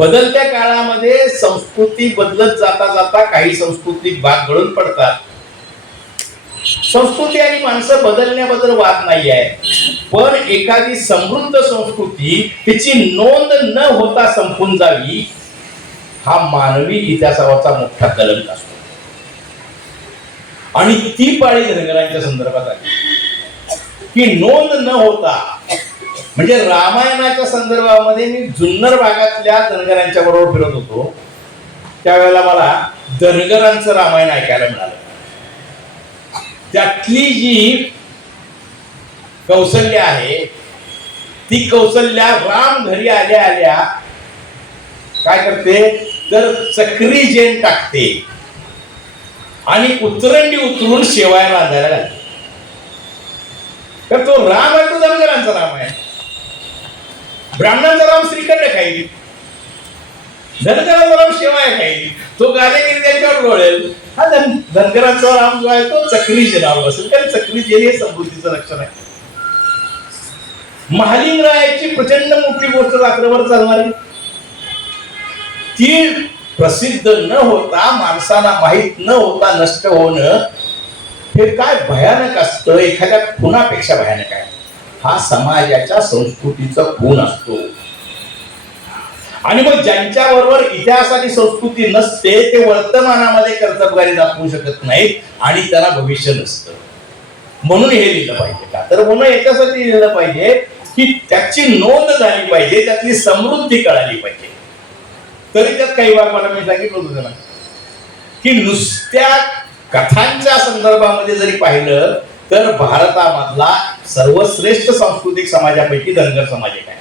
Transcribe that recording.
बदलत्या काळामध्ये संस्कृती बदलत जाता जाता काही सांस्कृतिक भाग गळून पडतात. संस्कृती आणि माणसं बदलण्याबद्दल वाद नाही आहे, पण एखादी समृद्ध संस्कृती तिची नोंद न होता संपून जावी हा मानवी इतिहासावरचा मोठा कलंक असतो. आणि ती पाळी धनगरांच्या संदर्भात आली की नोंद न होता, म्हणजे रामायणाच्या संदर्भामध्ये मी जुन्नर भागातल्या धनगरांच्या बरोबर फिरत होतो, त्यावेळेला मला धनगरांचं रामायण ऐकायला मिळालं. त्यातली जी कौशल्य आहे ती कौशल्या राम घरी आल्या आल्या काय करते तर चक्री जेन टाकते आणि उतरंडी उतरून शेवाय बांधायला घालते. तर तो राम आहे तो धनगरांचा राम आहे. ब्राह्मणांचा राम श्रीखंड खाईल, धनगरांचा राम शेवाय खाईल, तो गालेगिरी त्यांच्यावर लोळेल. हा धनगरांचा राम जो आहे तो चक्री जेनावर बसेल, कारण चक्री जेन हे समृद्धीचं लक्षण आहे. महालिंग रायाची प्रचंड मोठी गोष्ट रात्रभर चालणारी ती प्रसिद्ध न होता, माणसाला माहित न होता नष्ट होणं हे काय भयानक असतं, एखाद्या खुनापेक्षा भयानक आहे. हा समाजाच्या संस्कृतीचा खून असतो. आणि मग ज्यांच्या बरोबर इतिहास आणि संस्कृती नसते ते वर्तमानामध्ये कर्तबगारी दाखवू शकत नाहीत आणि त्यांना भविष्य नसतं. म्हणून हे लिहिलं पाहिजे का, तर म्हणून याच्यासाठी लिहिलं पाहिजे की त्याची नोंद झाली पाहिजे, त्यातली समृद्धी कळाली पाहिजे. तरी त्यात काही भाग मला मी सांगितलं होतं त्यांना की नुसत्या कथांच्या संदर्भामध्ये जरी पाहिलं तर भारतामधला सर्वश्रेष्ठ सांस्कृतिक समाजापैकी धनगर समाज एक आहे.